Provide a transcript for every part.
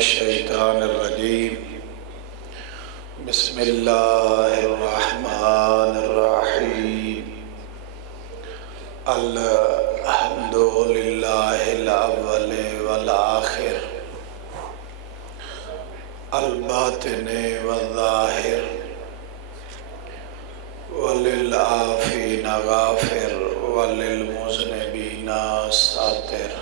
الشیطان الرجیم بسم اللہ الرحمن الرحیم الحمد للہ الاول والآخر الباطن والظاہر وللعافین غافر وللمذنبین ساتر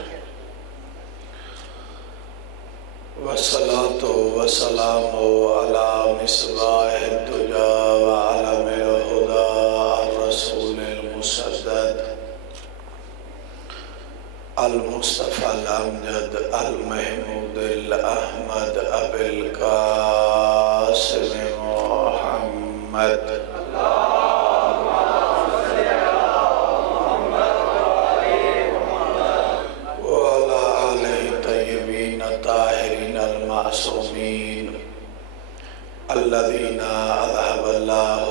والصلاة والسلام على مصباح الدجى وعلم الهدى الرسول المسدد المصطفى الأمجد المحمود الأحمد أبي القاسم محمد وعلى آله الطيبين الطاهرين المعصومين الذين أذهب الله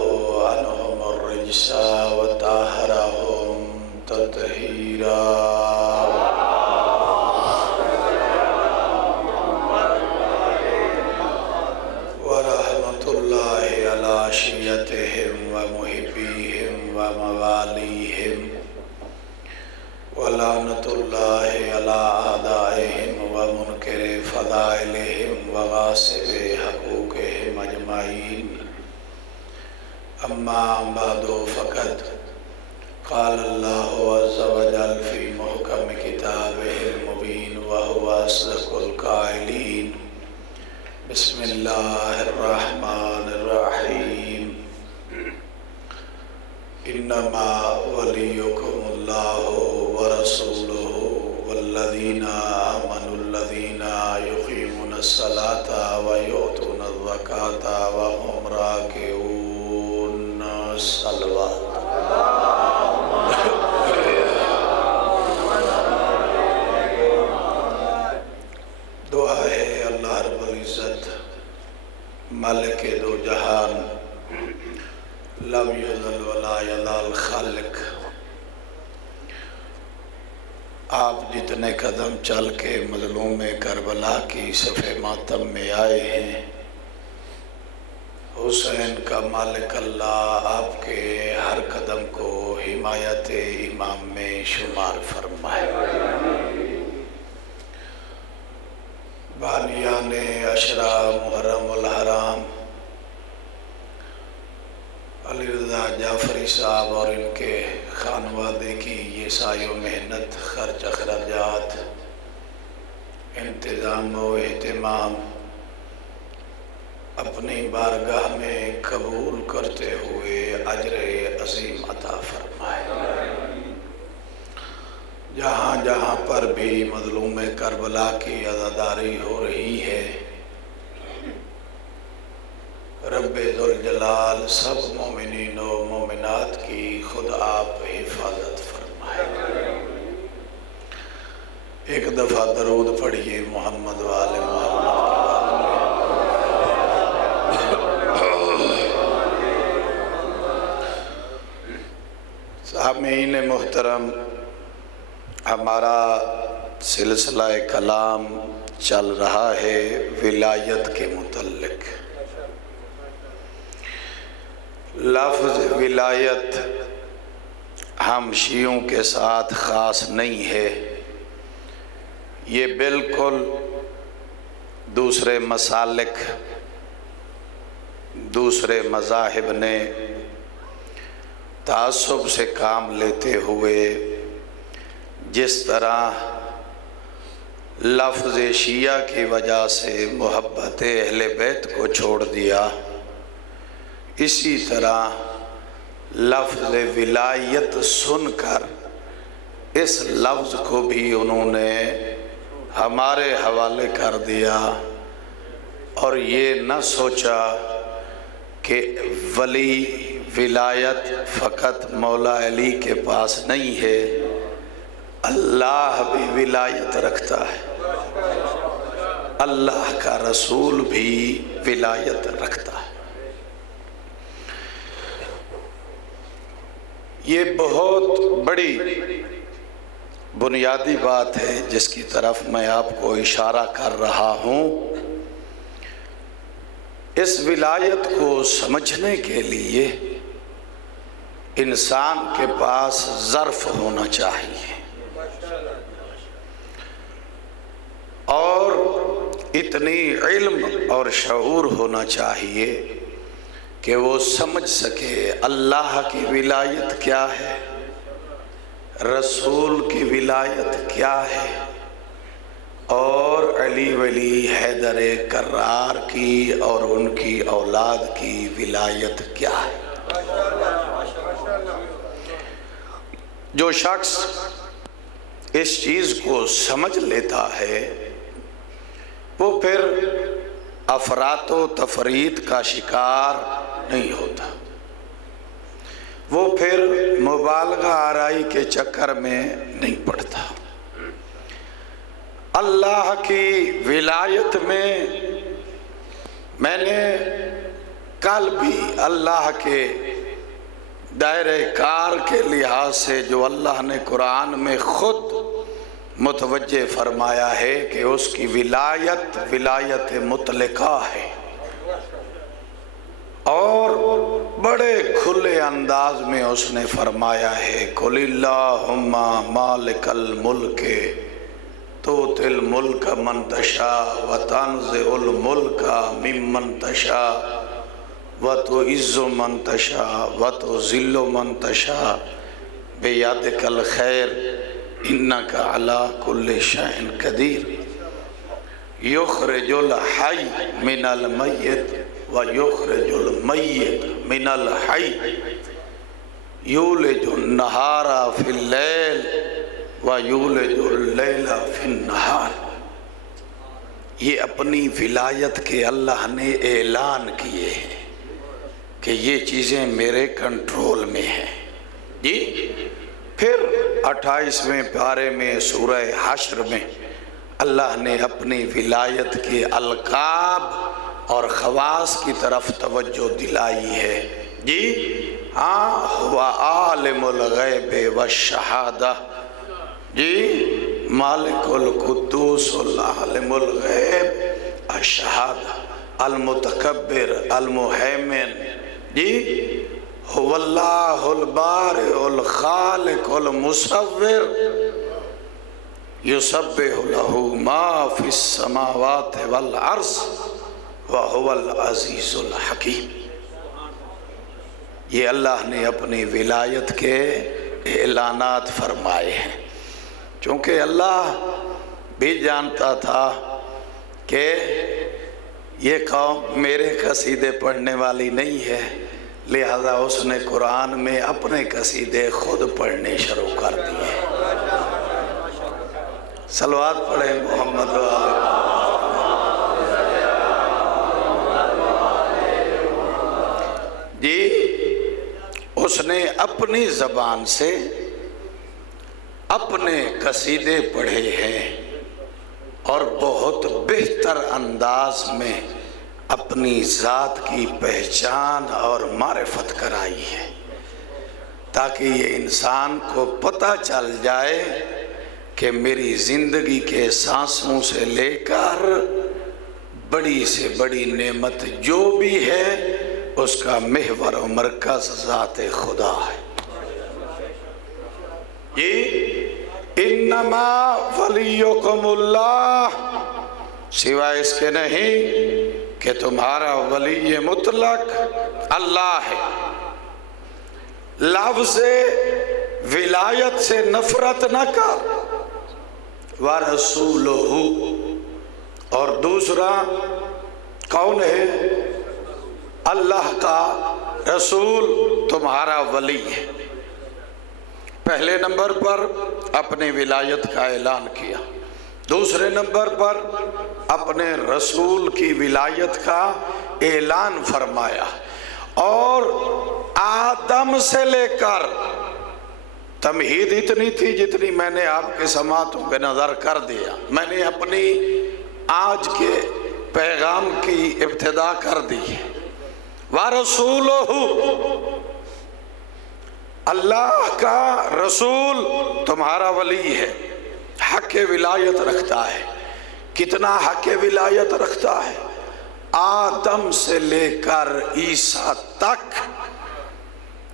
عنهم الرجس وطهرهم تطهيرا ورحمة الله على شيعتهم ومحبيهم ومواليهم ولعنة الله على أعدائهم ومنكر فضائلهم وغاصب حقوقهم أجمعين أما بعد فقد قال الله عز وجل في محكم كتابه المبين وهو أصدق القائلين بسم الله الرحمن الرحيم إنما وليكم الله ورسوله والذين آمنوا الذين يقيمون الصلاة ويؤتون الزكاة وهم راكعون صلوات دعا ہے اللہ رب العزت مالک دو جہان لم یزل ولا یزال خالق آپ جتنے قدم چل کے مظلوم کربلا کی صف ماتم میں آئے ہیں حسین کا مالک اللہ آپ کے ہر قدم کو حمایت امام میں شمار فرمائے بانیان عشرہ محرم الحرام علی رضا جعفری صاحب اور ان کے خانوادے کی یہ سعی و محنت خرچ اخراجات انتظام و اہتمام اپنی بارگاہ میں قبول کرتے ہوئے اجر عظیم عطا فرمائے جہاں جہاں پر بھی مظلوم کربلا کی عزاداری ہو رہی ہے رب ذوالجلال سب مومنین و مومنات کی خود آپ حفاظت فرمائے ایک دفعہ درود پڑھیے محمد وآل محمد سامعین محترم ہمارا سلسلہ کلام چل رہا ہے ولایت کے متعلق لفظ ولایت ہم شیعوں کے ساتھ خاص نہیں ہے یہ بالکل دوسرے مسالک دوسرے مذاہب نے تعصب سے کام لیتے ہوئے جس طرح لفظ شیعہ کی وجہ سے محبت اہل بیت کو چھوڑ دیا اسی طرح لفظ ولایت سن کر اس لفظ کو بھی انہوں نے ہمارے حوالے کر دیا اور یہ نہ سوچا کہ ولی ولایت فقط مولا علی کے پاس نہیں ہے اللہ بھی ولایت رکھتا ہے اللہ کا رسول بھی ولایت رکھتا ہے یہ بہت بڑی بنیادی بات ہے جس کی طرف میں آپ کو اشارہ کر رہا ہوں، اس ولایت کو سمجھنے کے لیے انسان کے پاس ظرف ہونا چاہیے اور اتنی علم اور شعور ہونا چاہیے کہ وہ سمجھ سکے اللہ کی ولایت کیا ہے، رسول کی ولایت کیا ہے، اور علی ولی حیدر کرار کی اور ان کی اولاد کی ولایت کیا ہے۔ جو شخص اس چیز کو سمجھ لیتا ہے وہ پھر افراط و تفریط کا شکار نہیں ہوتا، وہ پھر مبالغہ آرائی کے چکر میں نہیں پڑتا۔ اللہ کی ولایت میں نے کل بھی اللہ کے دائرہ کار کے لحاظ سے جو اللہ نے قرآن میں خود متوجہ فرمایا ہے کہ اس کی ولایت مطلقہ ہے، اور بڑے کھلے انداز میں اس نے فرمایا ہے قُلِ اللَّهُمَّ مَالِكَ الْمُلْكِ تُؤْتِي الْمُلْكَ مَنْ تَشَاءُ وَتَنْزِعُ الْمُلْكَ مِمَّنْ تَشَاءُ وَتُعِزُّ مَنْ تَشَاءُ وَتُذِلُّ مَنْ تَشَاءُ بِيَدِكَ الْخَيْرُ إِنَّكَ عَلَى كُلِّ شَيْءٍ قَدِيرٌ يُخْرِجُ الْحَيَّ مِنَ الْمَيِّتِ وَيُخْرِجُ الْمَيِّتَ مِنَ الْحَيِّ يُولِجُ النَّهَارَ فِي اللَّيْلِ وَيُولِجُ اللَّيْلَ فِي النَّهَارِ۔ یہ اپنی ولایت کے اللہ نے اعلان کیے ہیں کہ یہ چیزیں میرے کنٹرول میں ہیں جی۔ پھر 28ویں پارے میں سورہ حشر میں اللہ نے اپنی ولایت کے القاب اور خواص کی طرف توجہ دلائی ہے جی۔ ہاں ہوا عالم الغیب والشہادہ جی، مالک القدوس العالم الغیب الشہادہ المتکبر المہیمن جی، هو اللہ البارئ الخالق المصور یسبح له ما فی السماوات والارض وهو العزیز الحکیم۔ یہ اللہ نے اپنی ولایت کے اعلانات فرمائے ہیں، چونکہ اللہ بھی جانتا تھا کہ یہ قوم میرے قصیدے پڑھنے والی نہیں ہے، لہذا اس نے قرآن میں اپنے قصیدے خود پڑھنے شروع کر دیے۔ صلوات پڑھیں محمد جی۔ اس نے اپنی زبان سے اپنے قصیدے پڑھے ہیں اور بہت بہتر انداز میں اپنی ذات کی پہچان اور معرفت کرائی ہے، تاکہ یہ انسان کو پتہ چل جائے کہ میری زندگی کے سانسوں سے لے کر بڑی سے بڑی نعمت جو بھی ہے اس کا محور و مرکز ذات خدا ہے یہ۔ انما ولیکم اللہ، سوائے اس کے نہیں کہ تمہارا ولی مطلق اللہ ہے۔ لفظ ولایت سے نفرت نہ کر، وَرَسُولُهُ، اور دوسرا کون ہے؟ اللہ کا رسول تمہارا ولی ہے۔ پہلے نمبر پر اپنی ولایت کا اعلان کیا، دوسرے نمبر پر اپنے رسول کی ولایت کا اعلان فرمایا، اور آدم سے لے کر تمہید اتنی تھی جتنی میں نے آپ کے سماعتوں پہ نظر کر دیا۔ میں نے اپنی آج کے پیغام کی ابتدا کر دی۔ وَرَسُولُهُ، اللہ کا رسول تمہارا ولی ہے، حق ولایت رکھتا ہے۔ کتنا حق ولایت رکھتا ہے؟ آدم سے لے کر عیسیٰ تک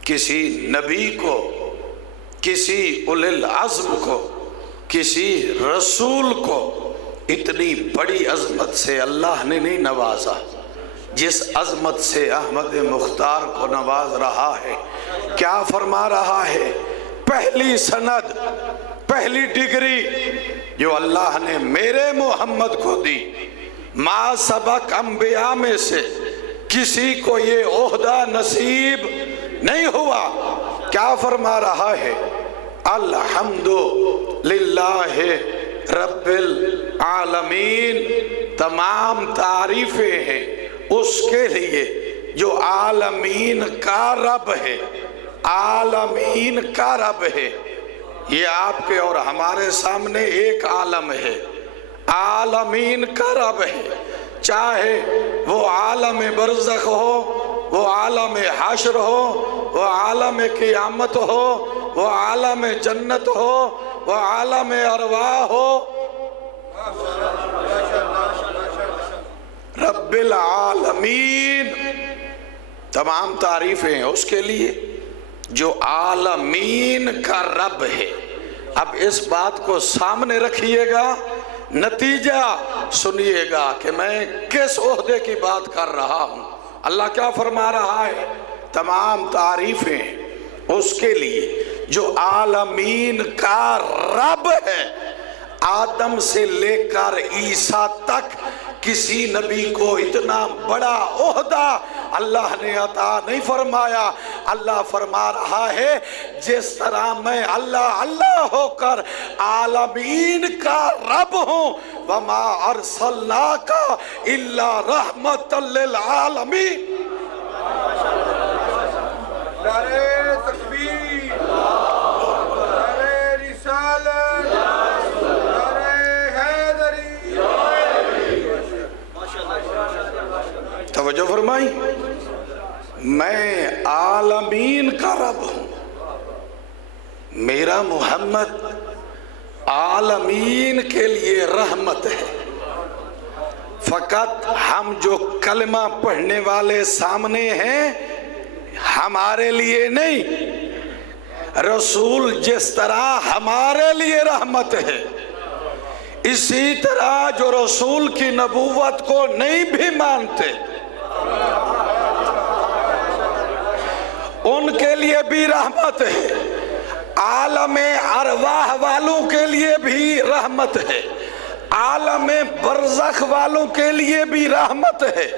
کسی نبی کو، کسی اولی العزم کو، کسی رسول کو اتنی بڑی عظمت سے اللہ نے نہیں نوازا جس عظمت سے احمد مختار کو نواز رہا ہے۔ کیا فرما رہا ہے؟ پہلی سند، پہلی ڈگری جو اللہ نے میرے محمد کو دی، ما سبق انبیاء میں سے کسی کو یہ عہدہ نصیب نہیں ہوا۔ کیا فرما رہا ہے؟ الحمد للہ رب العالمین، تمام تعریفیں ہیں اس کے لیے جو عالمین کا رب ہے، عالمین کا رب ہے۔ یہ آپ کے اور ہمارے سامنے ایک عالم ہے، عالمین کا رب ہے، چاہے وہ عالم برزخ ہو، وہ عالم حشر ہو، وہ عالم قیامت ہو، وہ عالم جنت ہو، وہ عالم ارواح ہو، رب العالمین تمام تعریفیں ہیں اس کے لیے جو عالمین کا رب ہے۔ اب اس بات کو سامنے رکھیے گا، نتیجہ سنیے گا کہ میں کس عہدے کی بات کر رہا ہوں۔ اللہ کیا فرما رہا ہے؟ تمام تعریفیں اس کے لیے جو عالمین کا رب ہے۔ آدم سے لے کر عیسیٰ تک کسی نبی کو اتنا بڑا عہدہ اللہ نے عطا نہیں فرمایا۔ اللہ فرما رہا ہے جس طرح میں اللہ اللہ ہو کر عالمین کا رب ہوں، وَمَا أَرْسَلْنَاكَ إِلَّا رَحْمَةً لِّلْعَالَمِينَ۔ نعرہ تکبیر، نعرہ رسالت، نعرہ حیدری۔ توجہ فرمائی، میں عالمین کا رب ہوں، میرا محمد عالمین کے لیے رحمت ہے۔ فقط ہم جو کلمہ پڑھنے والے سامنے ہیں ہمارے لیے نہیں، رسول جس طرح ہمارے لیے رحمت ہے، اسی طرح جو رسول کی نبوت کو نہیں بھی مانتے ان کے لیے بھی رحمت ہے، عالم ارواح والوں کے لیے بھی رحمت ہے، عالم برزخ والوں کے لیے بھی رحمت ہے،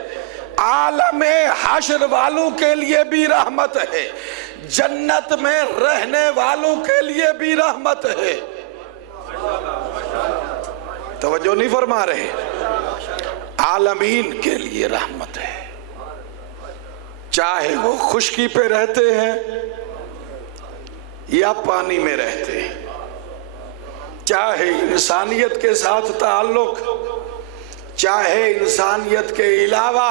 عالم حشر والوں کے لیے بھی رحمت ہے، جنت میں رہنے والوں کے لیے بھی رحمت ہے۔ توجہ نہیں فرما رہے؟ عالمین کے لیے رحمت ہے، چاہے وہ خشکی پہ رہتے ہیں یا پانی میں رہتے ہیں، چاہے انسانیت کے ساتھ تعلق، چاہے انسانیت کے علاوہ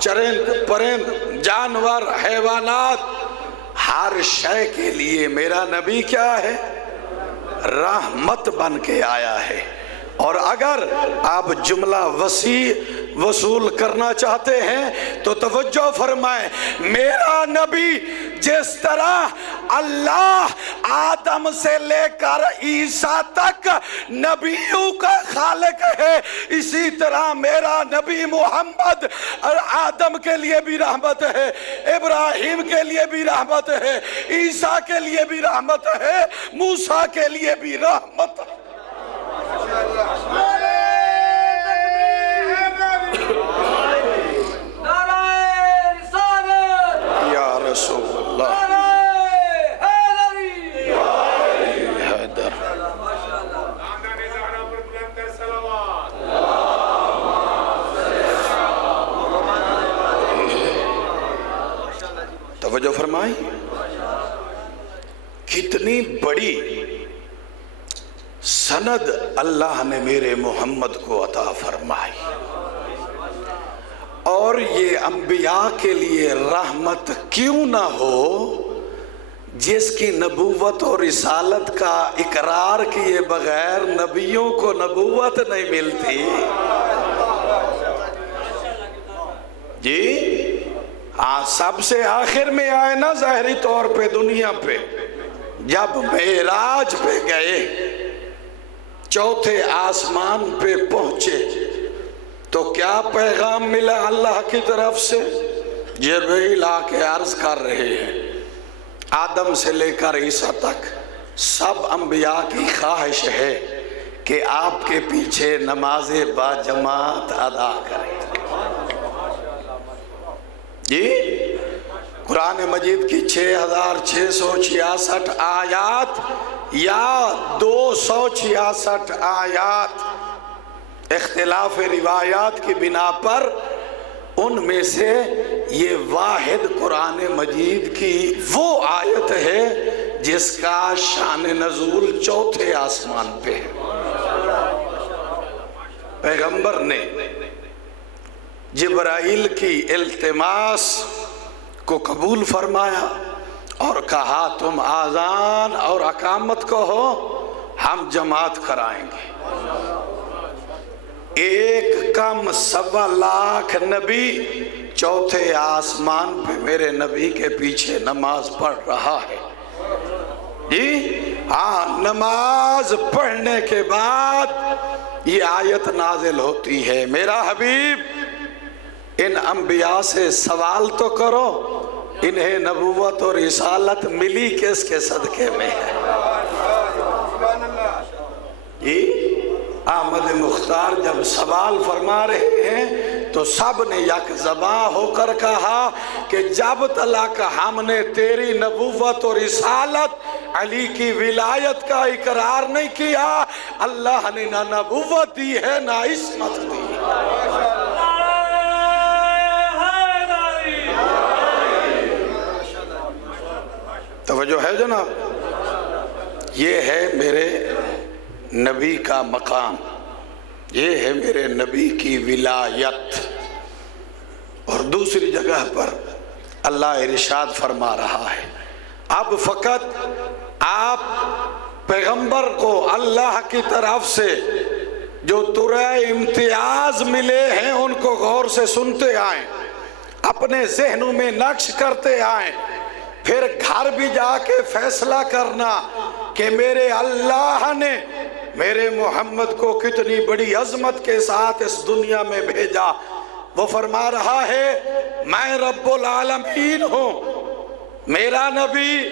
چرند پرند جانور حیوانات، ہر شے کے لیے میرا نبی کیا ہے؟ رحمت بن کے آیا ہے۔ اور اگر آپ جملہ وسیع وصول کرنا چاہتے ہیں تو توجہ فرمائیں، میرا نبی جس طرح اللہ آدم سے لے کر عیسیٰ تک نبیوں کا خالق ہے، اسی طرح میرا نبی محمد آدم کے لیے بھی رحمت ہے، ابراہیم کے لیے بھی رحمت ہے، عیسیٰ کے لیے بھی رحمت ہے، موسیٰ کے لیے بھی رحمت ہے۔ یا رسول اللہ، حیدر، توجہ فرمائیں، کتنی بڑی سند اللہ نے میرے محمد کو عطا فرمائی، اور یہ انبیاء کے لیے رحمت کیوں نہ ہو؟ جس کی نبوت اور رسالت کا اقرار کیے بغیر نبیوں کو نبوت نہیں ملتی. جی ہاں، سب سے آخر میں آئے نا ظاہری طور پہ دنیا پہ، جب معراج پہ گئے، چوتھے آسمان پہ پہنچے تو کیا پیغام ملا اللہ کی طرف سے؟ جبریل آ کے عرض کر رہے ہیں آدم سے لے کر عیسیٰ تک سب انبیاء کی خواہش ہے کہ آپ کے پیچھے نماز با جماعت ادا کریں. جی قرآن مجید کی 6666 آیات یا 266 آیات اختلاف روایات کی بنا پر، ان میں سے یہ واحد قرآن مجید کی وہ آیت ہے جس کا شان نزول چوتھے آسمان پہ ہے. پیغمبر نے جبرائیل کی التماس کو قبول فرمایا اور کہا تم آذان اور اقامت کہو، ہم جماعت کرائیں گے. 1 کم 1.25 لاکھ نبی چوتھے آسمان پہ میرے نبی کے پیچھے نماز پڑھ رہا ہے. جی ہاں، نماز پڑھنے کے بعد یہ آیت نازل ہوتی ہے، میرا حبیب ان انبیاء سے سوال تو کرو، انہیں نبوت اور رسالت ملی کس کے صدقے میں ہے؟ جی احمد مختار جب سوال فرما رہے ہیں تو سب نے یک زباں ہو کر کہا کہ جب تلک ہم نے تیری نبوت اور رسالت علی کی ولایت کا اقرار نہیں کیا، اللہ نے نہ نبوت دی ہے نہ عصمت دی. توجہ ہے جناب؟ یہ ہے میرے نبی کا مقام، یہ ہے میرے نبی کی ولایت. اور دوسری جگہ پر اللہ ارشاد فرما رہا ہے اب فقط آپ پیغمبر کو اللہ کی طرف سے جو ترے امتیاز ملے ہیں ان کو غور سے سنتے آئیں، اپنے ذہنوں میں نقش کرتے آئیں، پھر گھر بھی جا کے فیصلہ کرنا کہ میرے اللہ نے میرے محمد کو کتنی بڑی عظمت کے ساتھ اس دنیا میں بھیجا. وہ فرما رہا ہے میں رب العالمین ہوں، میرا نبی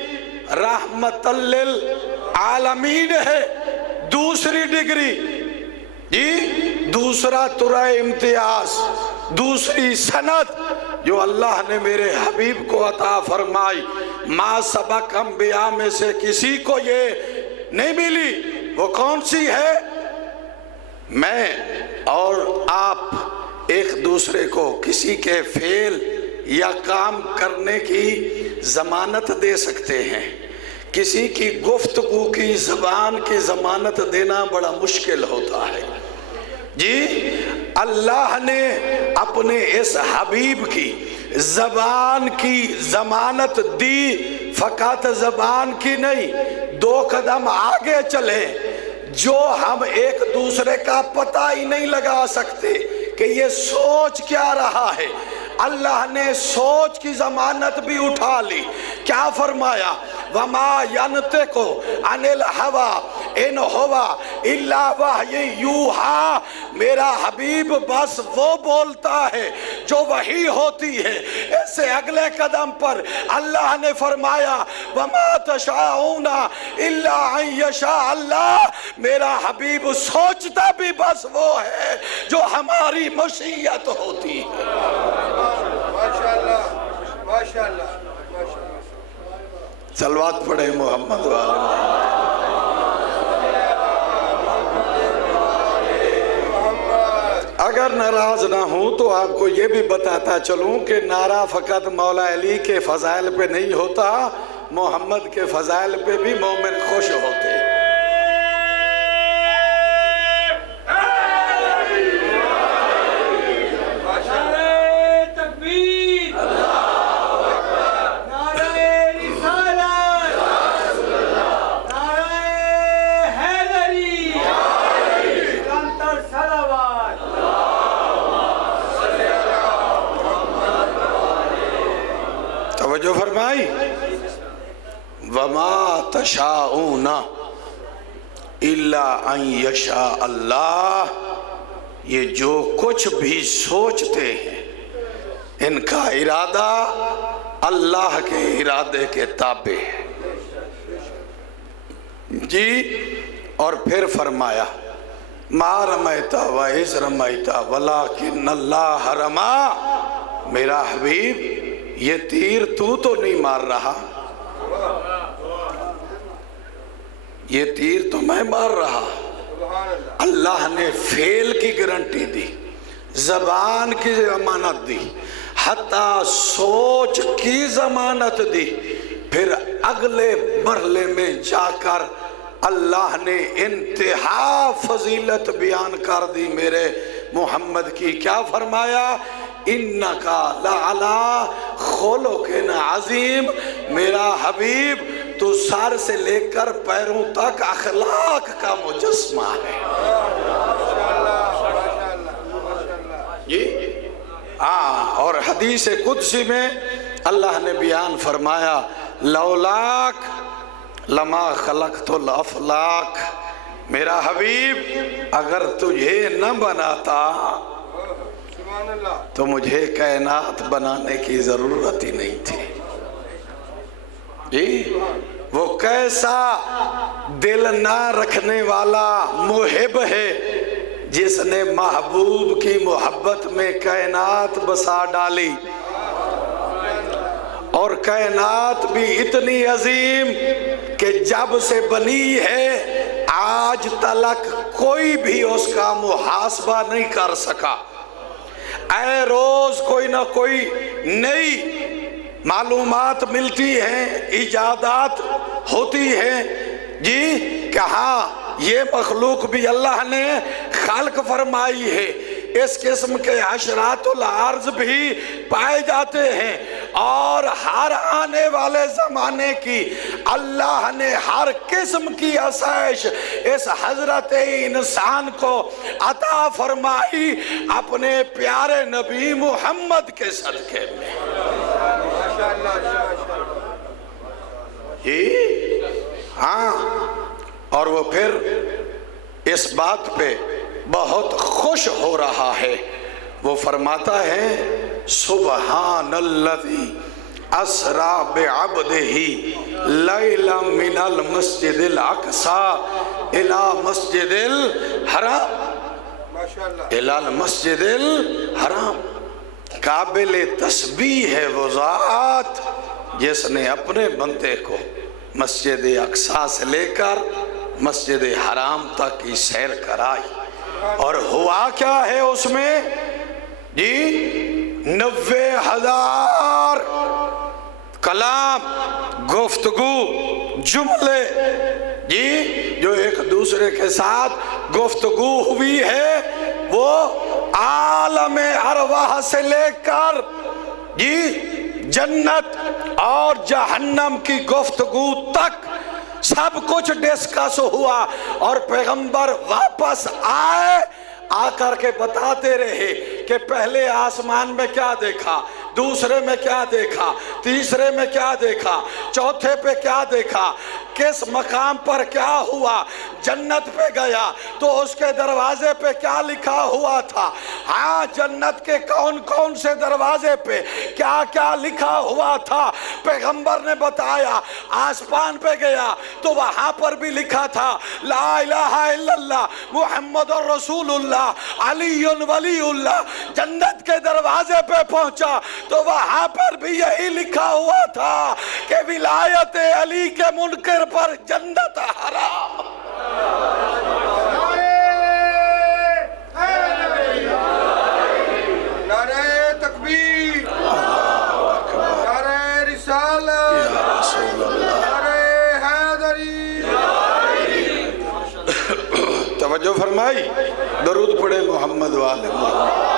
رحمت للعالمین ہے. دوسری ڈگری، جی دوسرا ترے امتیاز، دوسری سند جو اللہ نے میرے حبیب کو عطا فرمائی، ما سبق انبیاء میں سے کسی کو یہ نہیں ملی. وہ کون سی ہے؟ میں اور آپ ایک دوسرے کو کسی کے فعل یا کام کرنے کی ضمانت دے سکتے ہیں، کسی کی گفتگو کی زبان کی ضمانت دینا بڑا مشکل ہوتا ہے. جی اللہ نے اپنے اس حبیب کی زبان کی ضمانت دی، فقط زبان کی نہیں، 2 قدم آگے چلے جو ہم ایک دوسرے کا پتہ ہی نہیں لگا سکتے کہ یہ سوچ کیا رہا ہے. اللہ نے سوچ کی ضمانت بھی اٹھا لی. کیا فرمایا؟ وَمَا يَنْتِقُ عَنِ الْهَوَىٰ إِنْ هُوَ إِلَّا وَحْيٌ يُوحَىٰ. میرا حبیب بس وہ بولتا ہے جو وحی ہوتی ہے. اس سے اگلے قدم پر اللہ نے فرمایا وَمَا تَشَاءُونَ إِلَّا أَن يَشَاءَ اللَّهُ. میرا حبیب سوچتا بھی بس وہ ہے جو ہماری مشیت ہوتی ہے. ماشاءاللہ ماشاءاللہ. صلوات پڑھے محمد والے. اگر ناراض نہ ہوں تو آپ کو یہ بھی بتاتا چلوں کہ نعرہ فقط مولا علی کے فضائل پہ نہیں ہوتا، محمد کے فضائل پہ بھی مومن خوش ہوتے. توجہ فرمائی. وما تشاؤون الا ان یشاء اللہ. یہ جو کچھ بھی سوچتے ہیں ان کا ارادہ اللہ کے ارادے کے تابع ہے جی. اور پھر فرمایا ما رمیت وإذ رمیت ولکن اللہ رما. میرا حبیب یہ تیر تو نہیں مار رہا، یہ تیر تو میں مار رہا. اللہ نے فعل کی گارنٹی دی، زبان کی ضمانت دی، حتیٰ سوچ کی ضمانت دی. پھر اگلے مرحلے میں جا کر اللہ نے انتہا فضیلت بیان کر دی میرے محمد کی. کیا فرمایا؟ انکا لعلا خلق عظیم. میرا حبیب تو سر سے لے کر پیروں تک اخلاق کا مجسمہ ہے جی. اور حدیث قدسی میں اللہ نے بیان فرمایا لولاک لما خلقت الافلاک. میرا حبیب اگر تجھے نہ بناتا تو مجھے کائنات بنانے کی ضرورت ہی نہیں تھی جی. وہ کیسا دل نہ رکھنے والا محب ہے جس نے محبوب کی محبت میں کائنات بسا ڈالی. اور کائنات بھی اتنی عظیم کہ جب سے بنی ہے آج تلک کوئی بھی اس کا محاسبہ نہیں کر سکا. اے روز کوئی نہ کوئی نئی معلومات ملتی ہیں، ایجادات ہوتی ہیں جی کہ ہاں یہ مخلوق بھی اللہ نے خلق فرمائی ہے. اس قسم کے حشرات الارض بھی پائے جاتے ہیں اور ہر آنے والے زمانے کی اللہ نے ہر قسم کی آسائش اس حضرت انسان کو عطا فرمائی اپنے پیارے نبی محمد کے صدقے میں جی. ہاں اور وہ پھر اس بات پہ بہت خوش ہو رہا ہے. وہ فرماتا ہے سبحان الذی اسرا بعبدہ لیلا من المسجد الاقصی الى مسجد الحرام الى المسجد الحرام. قابل تسبیح ہے وہ ذات جس نے اپنے بندے کو مسجد اقصی سے لے کر مسجد حرام تک کی سیر کرائی. اور ہوا کیا ہے اس میں جی 90,000 کلام گفتگو جملے جی جو ایک دوسرے کے ساتھ گفتگو ہوئی ہے. وہ عالم ارواح سے لے کر جی جنت اور جہنم کی گفتگو تک سب کچھ ڈسکس ہوا. اور پیغمبر واپس آئے، آ کر کے بتاتے رہے کہ پہلے آسمان میں کیا دیکھا، دوسرے میں کیا دیکھا، تیسرے میں کیا دیکھا، چوتھے پہ کیا دیکھا، کس مقام پر کیا ہوا. جنت پہ گیا تو اس کے دروازے پہ کیا لکھا ہوا تھا. ہاں جنت کے کون کون سے دروازے پہ کیا کیا لکھا ہوا تھا پیغمبر نے بتایا. آسمان پہ گیا تو وہاں پر بھی لکھا تھا لا الہ الا اللہ محمد رسول اللہ علی ولی اللہ. جنت کے دروازے پہ پہنچا تو وہاں پر بھی یہی لکھا ہوا تھا کہ ولایت علی کے منکر پر جنت حرام. نعرہ تکبیر، نعرہ رسالت، نعرہ حیدری. توجہ فرمائی. درود پڑھے محمد والے محمد.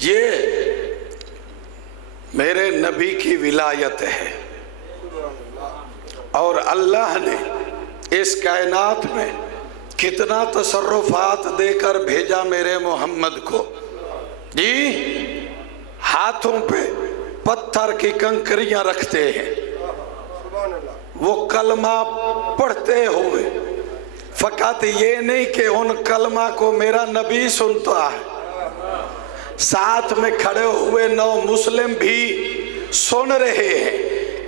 یہ میرے نبی کی ولایت ہے اور اللہ نے اس کائنات میں کتنا تصرفات دے کر بھیجا میرے محمد کو. جی ہاتھوں پہ پتھر کی کنکریاں رکھتے ہیں، سبحان اللہ، وہ کلمہ پڑھتے ہوئے فقط یہ نہیں کہ ان کلمہ کو میرا نبی سنتا ہے، ساتھ میں کھڑے ہوئے 9 مسلم بھی سن رہے ہیں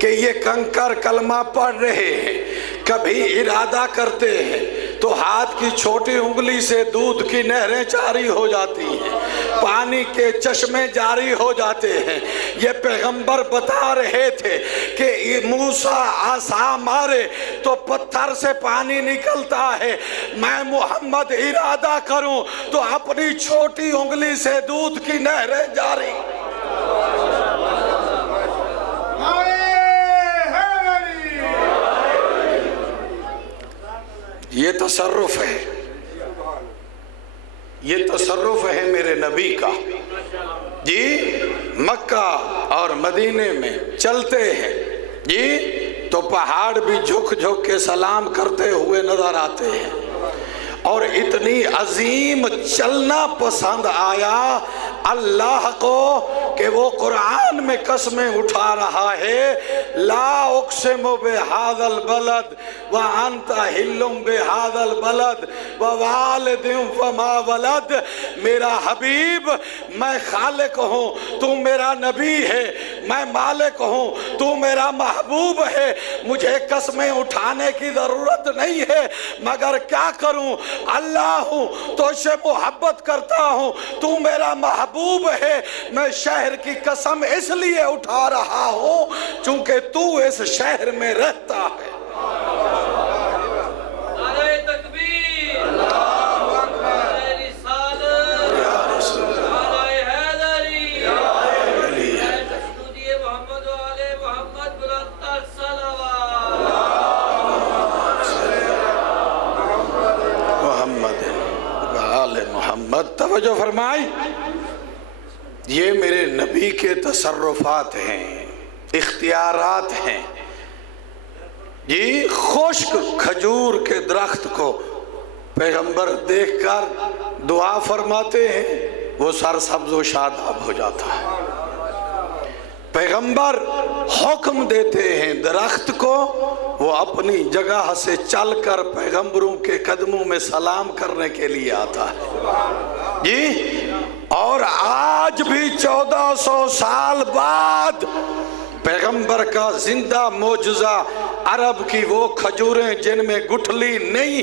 کہ یہ کنکر کلمہ پڑھ رہے ہیں۔ کبھی ارادہ کرتے ہیں تو ہاتھ کی چھوٹی انگلی سے دودھ کی نہریں جاری ہو جاتی ہیں، پانی کے چشمے جاری ہو جاتے ہیں۔ یہ پیغمبر بتا رہے تھے کہ موسیٰ عصا مارے تو پتھر سے پانی نکلتا ہے، میں محمد ارادہ کروں تو اپنی چھوٹی انگلی سے دودھ کی نہریں جاری۔ یہ تصرف ہے، یہ تصرف ہے میرے نبی کا۔ جی مکہ اور مدینے میں چلتے ہیں جی تو پہاڑ بھی جھک جھک کے سلام کرتے ہوئے نظر آتے ہیں، اور اتنی عظیم چلنا پسند آیا اللہ کو کہ وہ قرآن میں قسمیں اٹھا رہا ہے، لا اقسم بہذا البلد وانت حل بہذا البلد ووالد وما ولد۔ میرا حبیب میں خالق ہوں، تو میرا نبی ہے، میں مالک ہوں، تو میرا محبوب ہے، مجھے قسمیں اٹھانے کی ضرورت نہیں ہے، مگر کیا کروں، اللہ ہوں تو اسے محبت کرتا ہوں، تو میرا محبوب ہے، میں شہر کی قسم اس لیے اٹھا رہا ہوں چونکہ تو اس شہر میں رہتا ہے۔ نعرہ تکبیر، نعرہ رسالت، نعرہ حیدری، نعرہ تشہید محمد و آل محمد، بلند تر صلوات۔ محمد آل محمد، توجہ فرمائی، یہ میرے نبی کے تصرفات ہیں، اختیارات ہیں۔ جی خشک کھجور کے درخت کو پیغمبر دیکھ کر دعا فرماتے ہیں، وہ سرسبز و شاداب ہو جاتا ہے۔ پیغمبر حکم دیتے ہیں درخت کو، وہ اپنی جگہ سے چل کر پیغمبروں کے قدموں میں سلام کرنے کے لیے آتا ہے جی۔ اور آج بھی 1400 سال بعد پیغمبر کا زندہ معجزہ، عرب کی وہ کھجوریں جن میں گٹھلی نہیں،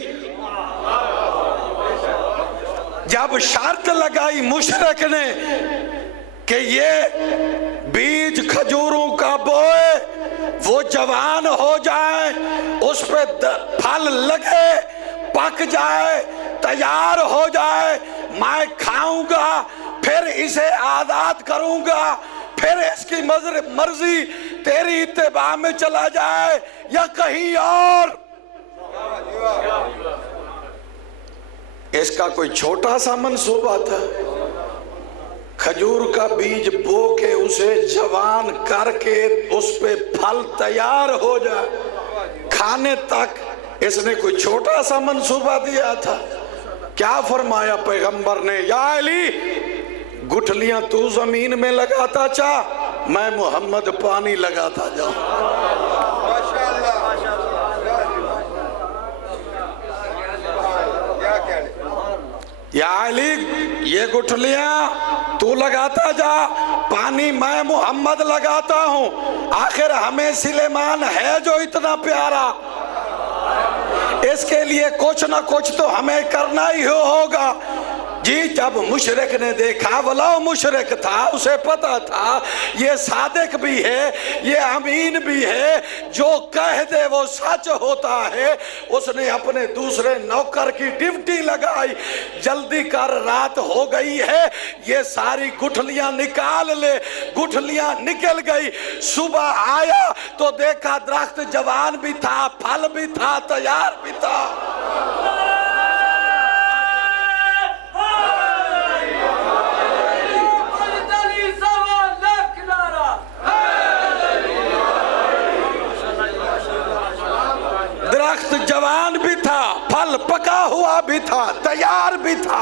جب شرط لگائی مشرک نے کہ یہ بیج کھجوروں کا بوئے، وہ جوان ہو جائے، اس پہ پھل لگے، پک جائے، تیار ہو جائے، میں کھاؤں گا، پھر اسے آزاد کروں گا، پھر اس کی مرضی تیری اتباع میں چلا جائے یا کہیں اور۔ اس کا کوئی چھوٹا سا منصوبہ تھا، کھجور کا بیج بو کے اسے جوان کر کے اس پہ پھل تیار ہو جائے، کھانے تک اس نے کوئی چھوٹا سا منصوبہ دیا تھا۔ کیا فرمایا پیغمبر نے، یا علی گٹھلیاں تو زمین میں لگاتا چاہ، میں محمد پانی لگاتا جاؤں۔ یا علی یہ گٹھلیاں تو لگاتا جا، پانی میں محمد لگاتا ہوں، آخر ہمیں سلیمان ہے جو اتنا پیارا، اس کے لیے کچھ نہ کچھ تو ہمیں کرنا ہی ہوگا۔ جی جب مشرک نے دیکھا، ولو مشرک تھا، اسے پتا تھا یہ صادق بھی ہے، یہ امین بھی ہے، جو کہہ دے وہ سچ ہوتا ہے، اس نے اپنے دوسرے نوکر کی ڈیوٹی لگائی، جلدی کر رات ہو گئی ہے، یہ ساری گٹھلیاں نکال لے۔ گٹھلیاں نکل گئی، صبح آیا تو دیکھا درخت جوان بھی تھا، پھل بھی تھا، تیار بھی تھا۔ درخت جوان بھی تھا، پھل پکا ہوا بھی تھا، تیار بھی تھا۔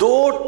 2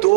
2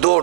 2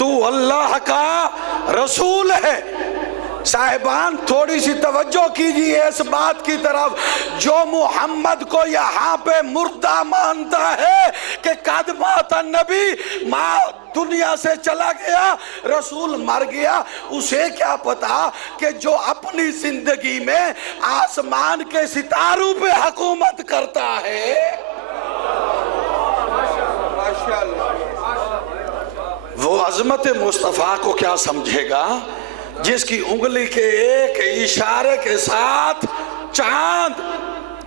تو اللہ کا رسول ہے۔ صاحبان تھوڑی سی توجہ کیجئے اس بات کی طرف، جو محمد کو یہاں پہ مردہ مانتا ہے کہ قد مات النبی، ماں دنیا سے چلا گیا، رسول مر گیا، اسے کیا پتا کہ جو اپنی زندگی میں آسمان کے ستاروں پہ حکومت کرتا ہے، وہ عظمت مصطفیٰ کو کیا سمجھے گا جس کی انگلی کے ایک اشارے کے ساتھ چاند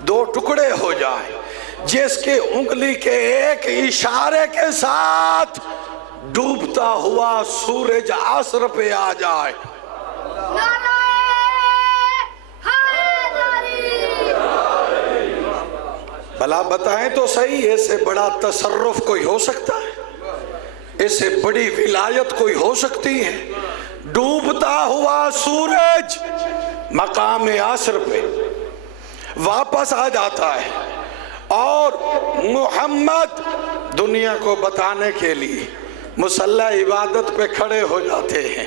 دو ٹکڑے ہو جائے، جس کے انگلی کے ایک اشارے کے ساتھ ڈوبتا ہوا سورج عصر پہ آ جائے۔ بھلا بتائیں تو صحیح، اس سے بڑا تصرف کوئی ہو سکتا ہے؟ اس سے بڑی ولایت کوئی ہو سکتی ہے؟ ڈوبتا ہوا سورج مقام عصر پہ واپس آ جاتا ہے، اور محمد دنیا کو بتانے کے لیے مصلی عبادت پہ کھڑے ہو جاتے ہیں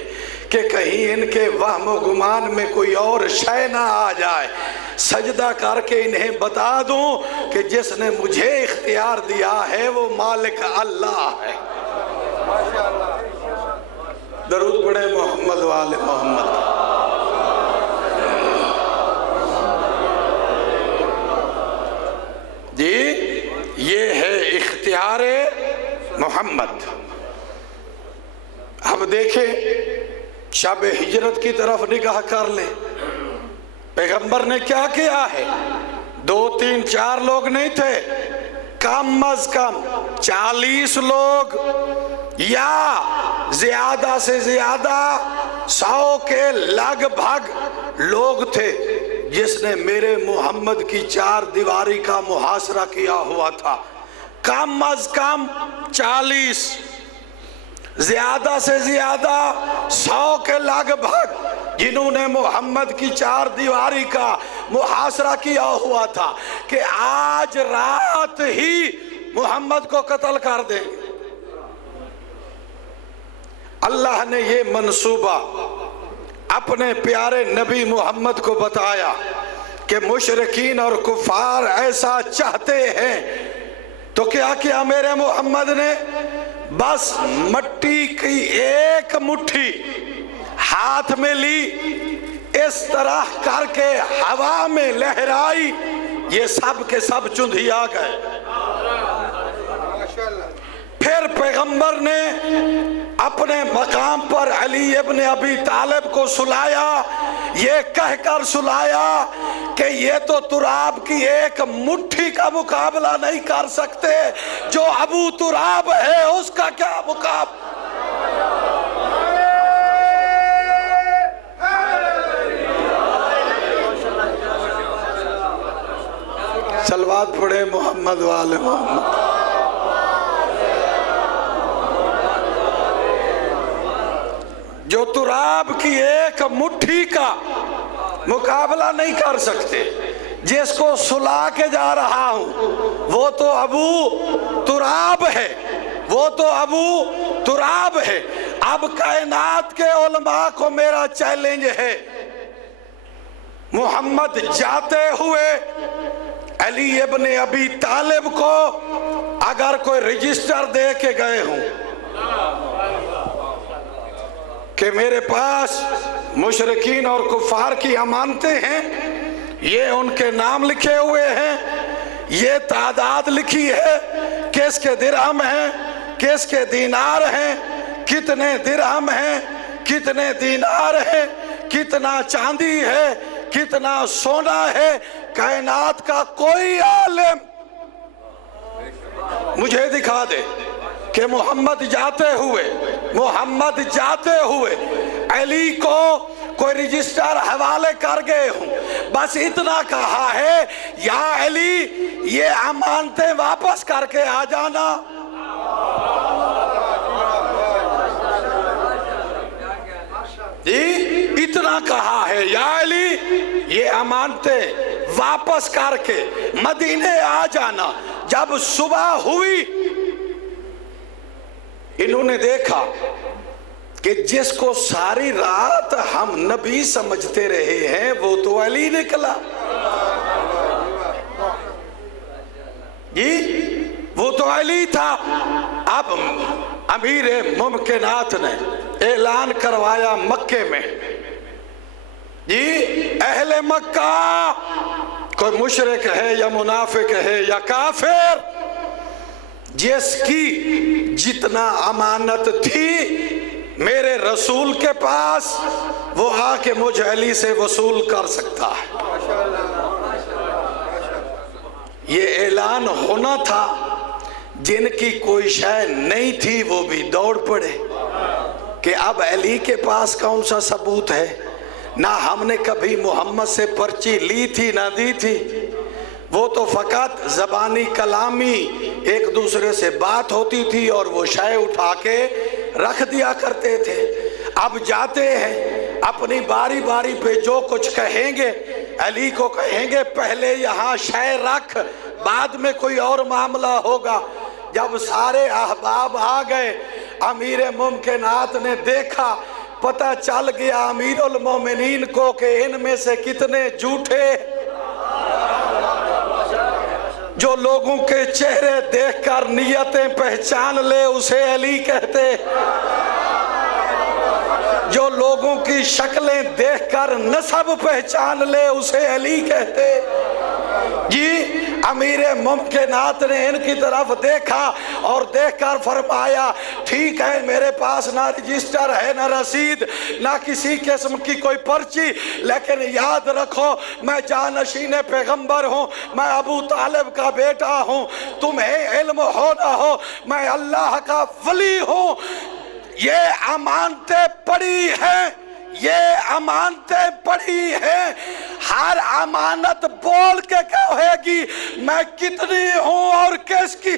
کہ کہیں ان کے وہم و گمان میں کوئی اور شے نہ آ جائے، سجدہ کر کے انہیں بتا دوں کہ جس نے مجھے اختیار دیا ہے وہ مالک اللہ ہے۔ درود پڑھے محمد والے محمد۔ جی یہ ہے اختیار محمد۔ اب دیکھیں شب ہجرت کی طرف نگاہ کر لیں، پیغمبر نے کیا کیا ہے؟ 2 3 4 لوگ نہیں تھے، کم از کم 40 لوگ یا زیادہ سے زیادہ 100 کے لگ بھگ لوگ تھے جس نے میرے محمد کی 4 دیواری کا محاصرہ کیا ہوا تھا۔ کم از کم 40، زیادہ سے زیادہ 100 کے لگ بھگ جنہوں نے محمد کی 4 دیواری کا محاصرہ کیا ہوا تھا کہ آج رات ہی محمد کو قتل کر دیں گے۔ اللہ نے یہ منصوبہ اپنے پیارے نبی محمد کو بتایا کہ مشرکین اور کفار ایسا چاہتے ہیں، تو کیا کیا میرے محمد نے؟ بس مٹی کی ایک مٹھی ہاتھ میں لی، اس طرح کر کے ہوا میں لہرائی، یہ سب کے سب چندھیا گئے۔ پھر پیغمبر نے اپنے مقام پر علی ابن ابی طالب کو سلایا، یہ کہہ کر سلایا کہ یہ تو تراب کی ایک مٹھی کا مقابلہ نہیں کر سکتے، جو ابو تراب ہے اس کا کیا مقابلہ۔ صلوات پڑھے محمد والے محمد۔ جو تراب کی ایک مٹھی کا مقابلہ نہیں کر سکتے، جس کو سلا کے جا رہا ہوں وہ تو ابو تراب ہے، وہ تو ابو تراب ہے۔ اب کائنات کے علماء کو میرا چیلنج ہے، محمد جاتے ہوئے علی ابن ابی طالب کو اگر کوئی رجسٹر دے کے گئے ہوں کہ میرے پاس مشرکین اور کفار کی امانتیں ہیں، یہ ان کے نام لکھے ہوئے ہیں، یہ تعداد لکھی ہے، کس کے درہم ہیں، کس کے دینار ہیں، کتنے درہم ہیں، کتنے دینار ہیں، کتنا چاندی ہے، کتنا سونا ہے، کائنات کا کوئی عالم مجھے دکھا دے کہ محمد جاتے ہوئے علی کو کوئی رجسٹر حوالے کر گئے ہوں، بس اتنا کہا ہے یا علی یہ امانتیں واپس کر کے آ جانا۔ جی اتنا کہا ہے یا علی یہ امانتیں واپس کر کے مدینے آ جانا۔ جب صبح ہوئی انہوں نے دیکھا کہ جس کو ساری رات ہم نبی سمجھتے رہے ہیں وہ تو علی نکلا جی، وہ تو علی تھا۔ اب امیر ممکنات نے اعلان کروایا مکے میں، جی اہل مکہ، کوئی مشرک ہے یا منافق ہے یا کافر، جس کی جتنا امانت تھی میرے رسول کے پاس وہ آ کے مجھ علی سے وصول کر سکتا ہے۔ یہ اعلان ہونا تھا، جن کی کوئی شے نہیں تھی وہ بھی دوڑ پڑے کہ اب علی کے پاس کون سا ثبوت ہے، نہ ہم نے کبھی محمد سے پرچی لی تھی نہ دی تھی، وہ تو فقط زبانی کلامی ایک دوسرے سے بات ہوتی تھی اور وہ شے اٹھا کے رکھ دیا کرتے تھے۔ اب جاتے ہیں اپنی باری باری پہ جو کچھ کہیں گے علی کو کہیں گے پہلے یہاں شے رکھ، بعد میں کوئی اور معاملہ ہوگا۔ جب سارے احباب آ گئے، امیر ممکنات نے دیکھا، پتہ چل گیا امیر المومنین کو کہ ان میں سے کتنے جھوٹے، جو لوگوں کے چہرے دیکھ کر نیتیں پہچان لے اسے علی کہتے، جو لوگوں کی شکلیں دیکھ کر نسب پہچان لے اسے علی کہتے۔ جی امیر ممکنات نے ان کی طرف دیکھا اور دیکھ کر فرمایا ٹھیک ہے، میرے پاس نہ رجسٹر ہے نہ رسید نہ کسی قسم کی کوئی پرچی، لیکن یاد رکھو میں جانشین پیغمبر ہوں، میں ابو طالب کا بیٹا ہوں، تمہیں علم ہو نہ ہو میں اللہ کا ولی ہوں، یہ امانتیں پڑی ہیں، یہ امانتیں پڑی ہیں، ہر امانت بول کے کہے گی میں کتنی ہوں اور کس کی۔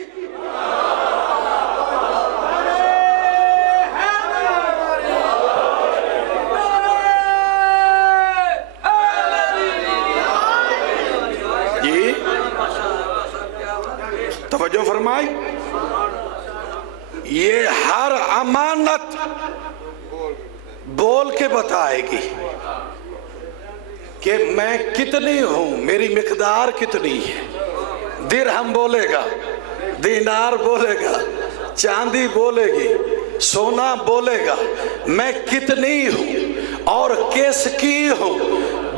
جی توجہ فرمائی، یہ ہر امانت بول کے بتائے گی کہ میں کتنی ہوں، میری مقدار کتنی ہے۔ درہم بولے گا، دینار بولے گا، چاندی بولے گی، سونا بولے گا، میں کتنی ہوں اور کس کی ہوں۔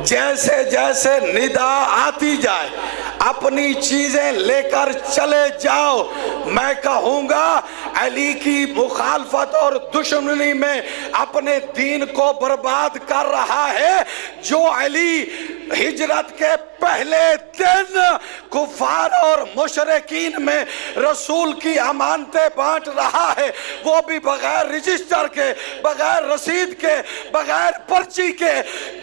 جیسے جیسے ندا آتی جائے اپنی چیزیں لے کر چلے جاؤ، میں کہوں گا علی کی مخالفت اور دشمنی میں اپنے دین کو برباد کر رہا ہے۔ جو علی ہجرت کے پہلے دن کفار اور مشرکین میں رسول کی امانتیں بانٹ رہا ہے، وہ بھی بغیر رجسٹر کے، بغیر رسید کے، بغیر پرچی کے،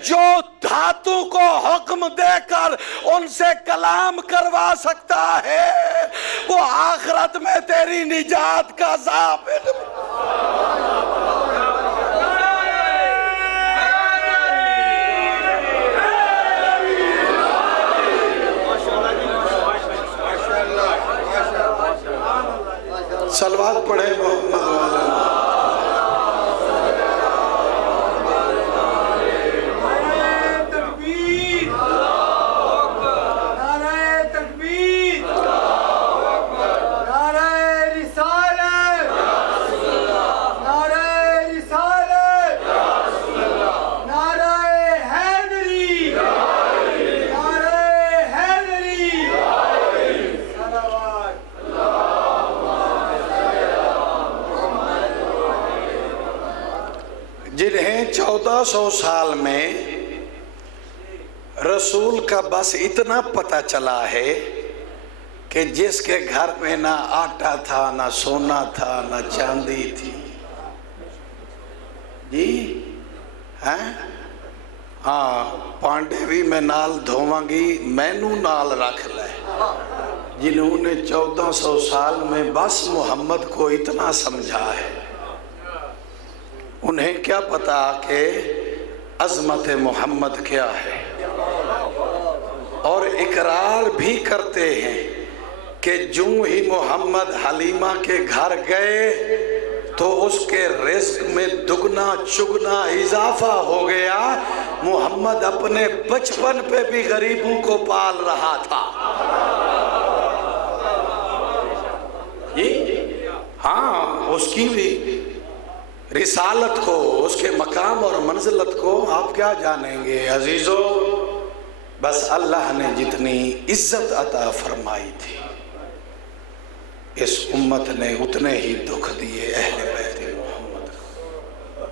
جو دھاتوں کو حکم دے کر ان سے کلام کروا سکتا ہے، وہ آخرت میں تیری نجات کا ضامن۔ صلوات پڑھے محمد والا۔ جنہیں 1400 سال میں رسول کا بس اتنا پتہ چلا ہے کہ جس کے گھر میں نہ آٹا تھا نہ سونا تھا نہ چاندی تھی، جی ہاں پانڈے بھی میں نال دھواں گی، مینو نال رکھ لے، جنہوں نے 1400 سال میں بس محمد کو اتنا سمجھا ہے، انہیں کیا پتا کہ عظمت محمد کیا ہے، اور اقرار بھی کرتے ہیں کہ جو ہی محمد حلیمہ کے گھر گئے تو اس کے رزق میں دگنا چگنا اضافہ ہو گیا۔ محمد اپنے بچپن پہ بھی غریبوں کو پال رہا تھا۔ ہاں، اس کی بھی رسالت کو، اس کے مقام اور منزلت کو آپ کیا جانیں گے عزیزو؟ بس اللہ نے جتنی عزت عطا فرمائی تھی اس امت نے اتنے ہی دکھ دیے اہل بیت محمد کو،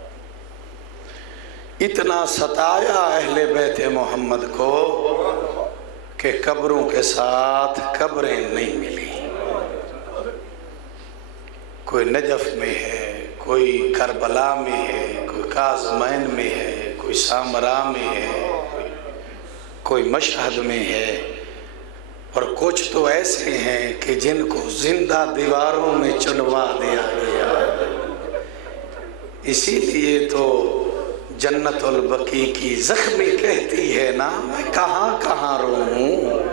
اتنا ستایا اہل بیت محمد کو کہ قبروں کے ساتھ قبریں نہیں ملی۔ کوئی نجف میں ہے، کوئی کربلا میں ہے، کوئی کاظمین میں ہے، کوئی سامرا میں ہے، کوئی مشہد میں ہے، اور کچھ تو ایسے ہیں کہ جن کو زندہ دیواروں میں چنوا دیا گیا۔ اسی لیے تو جنت البقیع کی زخمی کہتی ہے نا، میں کہاں کہاں روؤں،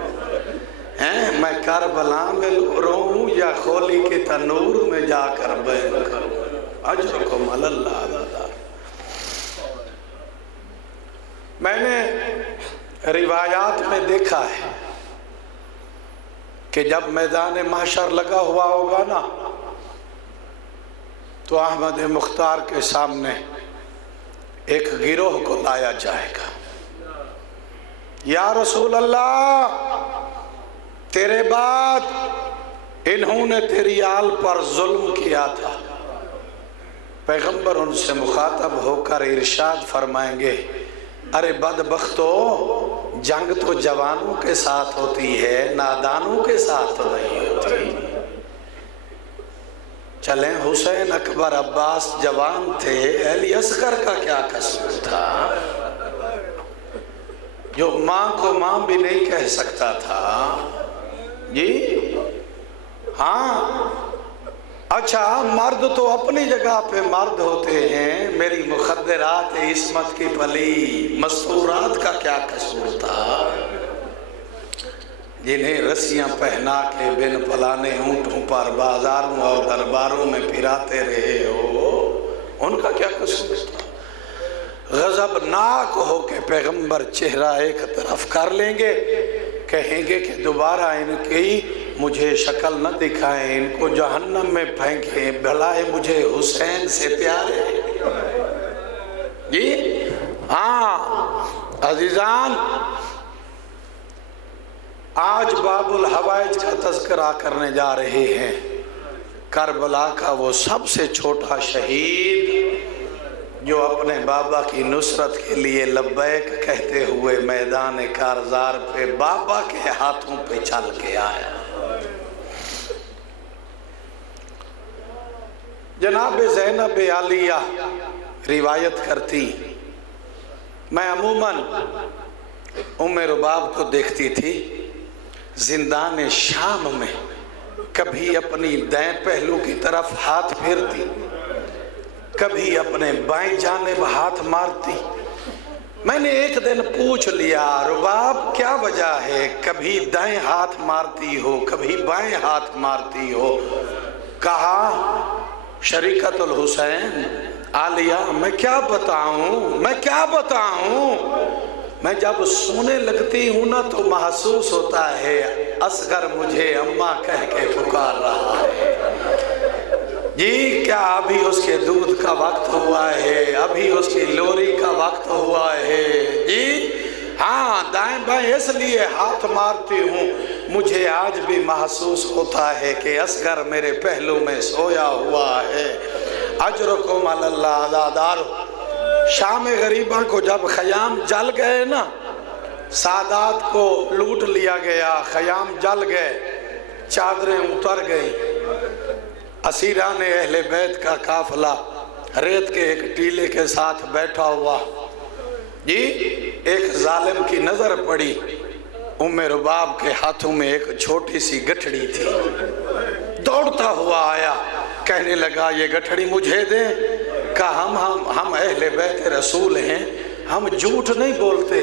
میں کربلا میں روؤں یا خولی کے تنور میں جا کر بیان کروں، اجرکم علی اللہ عزیزان۔ میں نے روایات میں دیکھا ہے کہ جب میدان محشر لگا ہوا ہوگا نا تو احمد مختار کے سامنے ایک گروہ کو لایا جائے گا۔ یا رسول اللہ، تیرے بعد انہوں نے تیری آل پر ظلم کیا تھا۔ پیغمبر ان سے مخاطب ہو کر ارشاد فرمائیں گے، ارے بدبختو، جنگ تو جوانوں کے ساتھ ہوتی ہے، نادانوں کے ساتھ تو نہیں ہوتی۔ چلیں، حسین اکبر عباس جوان تھے، علی اصغر کا کیا قصور تھا جو ماں کو ماں بھی نہیں کہہ سکتا تھا؟ جی ہاں، اچھا، مرد تو اپنی جگہ پہ مرد ہوتے ہیں، میری مخدرات عصمت کی پلی مستورات کا کیا قصور تھا جنہیں رسیاں پہنا کے بن پلانے اونٹوں پر بازاروں اور درباروں میں پھراتے رہے ہو، ان کا کیا قصور تھا؟ غضبناک ہو کے پیغمبر چہرہ ایک طرف کر لیں گے، کہیں گے کہ دوبارہ ان کی مجھے شکل نہ دکھائیں، ان کو جہنم میں پھینکیں، بھلائے مجھے حسین سے پیارے۔ جی ہاں عزیزان، آج باب الحوائج کا تذکرہ کرنے جا رہے ہیں، کربلا کا وہ سب سے چھوٹا شہید جو اپنے بابا کی نصرت کے لیے لبیک کہتے ہوئے میدان کارزار پہ بابا کے ہاتھوں پہ چل کے آیا۔ جناب زینب عالیہ روایت کرتی، میں عموماً ام رباب کو دیکھتی تھی زندان شام میں، کبھی اپنی دائیں پہلو کی طرف ہاتھ پھیرتی، کبھی اپنے بائیں جانب ہاتھ مارتی۔ میں نے ایک دن پوچھ لیا، رباب کیا وجہ ہے، کبھی دائیں ہاتھ مارتی ہو کبھی بائیں ہاتھ مارتی ہو؟ کہا، شریکت الحسین عالیہ، میں کیا بتاؤں، میں جب سونے لگتی ہوں نا تو محسوس ہوتا ہے اصغر مجھے اماں کہہ کے پکار رہا ہے۔ جی کیا ابھی اس کے دودھ کا وقت ہوا ہے، ابھی اس کی لوری کا وقت ہوا ہے؟ جی ہاں، دائیں بائیں اس لیے ہاتھ مارتی ہوں، مجھے آج بھی محسوس ہوتا ہے کہ اصغر میرے پہلو میں سویا ہوا ہے۔ اجرکم علی اللہ عزادار۔ شام غریباں کو جب خیام جل گئے نا، سادات کو لوٹ لیا گیا، خیام جل گئے، چادریں اتر گئی، اسیران اہل بیت کا قافلہ ریت کے ایک ٹیلے کے ساتھ بیٹھا ہوا، جی ایک ظالم کی نظر پڑی، ام رباب کے ہاتھوں میں ایک چھوٹی سی گٹھڑی تھی، دوڑتا ہوا آیا، کہنے لگا یہ گٹھڑی مجھے دیں۔ کہا ہم اہل بیت رسول ہیں، ہم جھوٹ نہیں بولتے،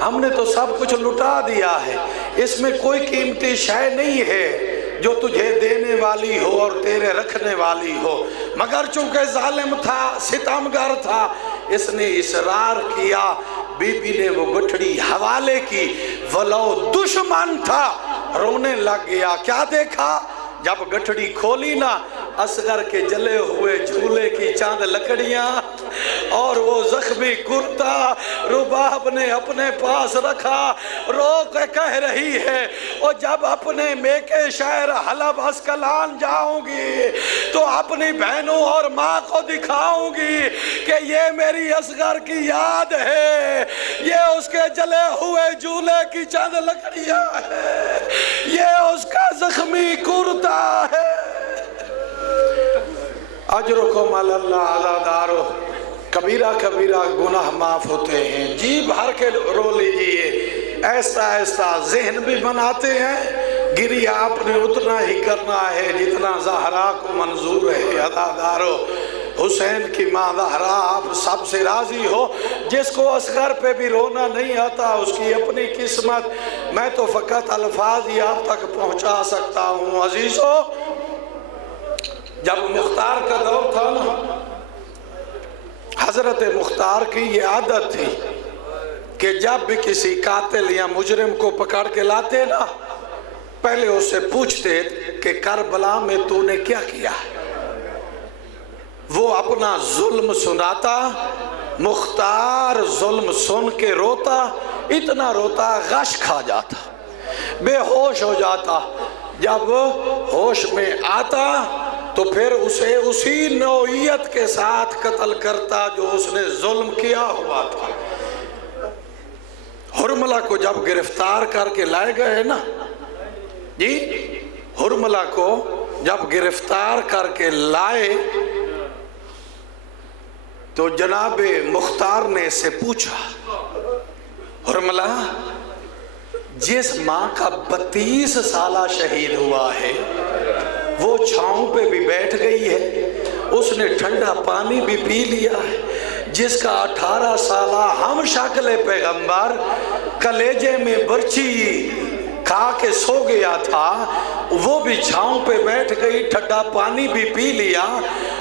ہم نے تو سب کچھ لٹا دیا ہے، اس میں کوئی قیمتی شے نہیں ہے۔ جو تجھے دینے والی ہو اور تیرے رکھنے والی ہو، مگر چونکہ ظالم تھا، ستمگر تھا، اس نے اصرار کیا، بی بی نے وہ گٹھڑی حوالے کی، ولو دشمن تھا، رونے لگ گیا۔ کیا دیکھا؟ جب گٹھڑی کھولی نا، اصغر کے جلے ہوئے جھولے کی چاند لکڑیاں اور وہ زخمی کرتا رباب نے اپنے پاس رکھا، رو کے کہہ رہی ہے، اور جب اپنے میکے شہر حلب اسکلان جاؤں گی تو اپنی بہنوں اور ماں کو دکھاؤں گی کہ یہ میری اصغر کی یاد ہے، یہ اس کے جلے ہوئے جھولے کی چاند لکڑیاں ہے، یہ اس کا زخمی کرتا ہے۔ اجرکم علی اللہ عزادارو، کبیرہ کبیرہ گناہ معاف ہوتے ہیں، جی بھر کے رو لیجئے، ایسا ایسا ذہن بھی بناتے ہیں، گری آپ نے اتنا ہی کرنا ہے جتنا زہرا کو منظور ہے۔ عزادارو، حسین کی ماں زہرا آپ سب سے راضی ہو، جس کو اصغر پہ بھی رونا نہیں آتا اس کی اپنی قسمت، میں تو فقط الفاظ ہی آپ تک پہنچا سکتا ہوں۔ عزیزو، جب مختار کا دور تھا نا، حضرت مختار کی یہ عادت تھی کہ جب بھی کسی قاتل یا مجرم کو پکڑ کے لاتے نا، پہلے اس سے پوچھتے کہ کربلا میں تو نے کیا کیا؟ وہ اپنا ظلم سناتا، مختار ظلم سن کے روتا، اتنا روتا غش کھا جاتا، بے ہوش ہو جاتا۔ جب ہوش میں آتا تو پھر اسے اسی نوعیت کے ساتھ قتل کرتا جو اس نے ظلم کیا ہوا تھا۔ حرملہ کو جب گرفتار کر کے لائے گئے نا جی، حرملہ کو جب گرفتار کر کے لائے تو جناب مختار نے اس سے پوچھا، حرملہ، جس ماں کا 32 سالہ شہید ہوا ہے وہ چھاؤں پہ بھی بیٹھ گئی ہے، اس نے ٹھنڈا پانی بھی پی لیا ہے، جس کا 18 سالہ ہم شکل پیغمبر کلیجے میں برچی کھا کے سو گیا تھا، وہ بھی چھاؤں پہ بیٹھ گئی، ٹھنڈا پانی بھی پی لیا،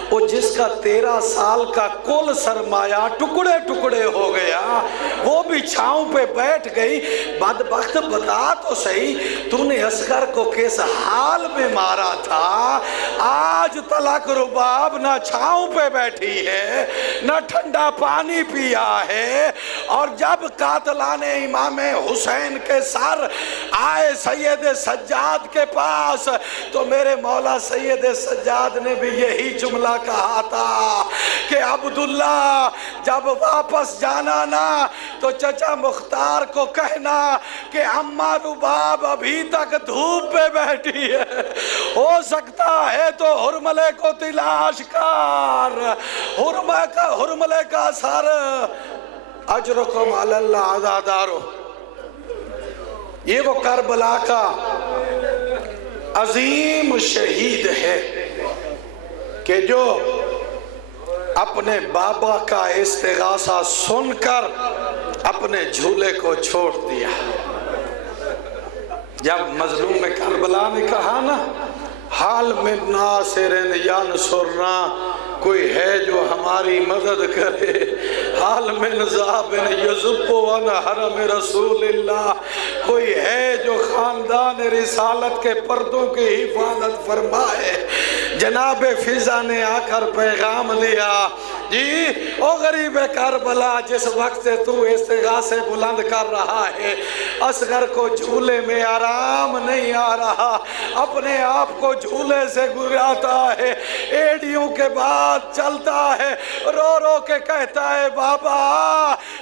اور جس کا 13 سال کا کل سرمایہ ٹکڑے ٹکڑے ہو گیا وہ بھی چھاؤں پہ بیٹھ گئی۔ بدبخت، بتا تو صحیح، تو نے اصغر کو کس حال میں مارا تھا؟ آج تلک رباب نہ چھاؤں پہ بیٹھی ہے، نہ ٹھنڈا پانی پیا ہے، اور جب قاتلان امام حسین کے سر آئے سید سجاد کے پاس تو میرے مولا سید سجاد نے بھی یہی جملہ کہا تھا کہ عبداللہ جب واپس جانا نا تو چچا مختار کو کہنا کہ اماں رباب ابھی تک دھوپ پہ بیٹھی ہے، ہو سکتا ہے تو حرملے کو تلاش کر، حرملے کا سر۔ اجرکم علی اللہ عزادارو، یہ وہ کربلا کا عظیم شہید ہے کہ جو اپنے بابا کا استغاثہ سن کر اپنے جھولے کو چھوڑ دیا۔ جب مظلوم کربلا نے کہا نا، حال میں ناصرن ینصرنا، کوئی ہے جو ہماری مدد کرے، حال میں نذابن یذب عن حرم رسول اللہ، کوئی ہے جو خاندان رسالت کے پردوں کی حفاظت فرمائے۔ جناب فضا نے آ کر پیغام دیا، جی او غریب کربلا، جس وقت سے تو استغاثے بلند کر رہا ہے اصغر کو جھولے میں آرام نہیں آ رہا، اپنے آپ کو جھولے سے گراتا ہے، ایڑیوں کے بعد چلتا ہے، رو رو کے کہتا ہے بابا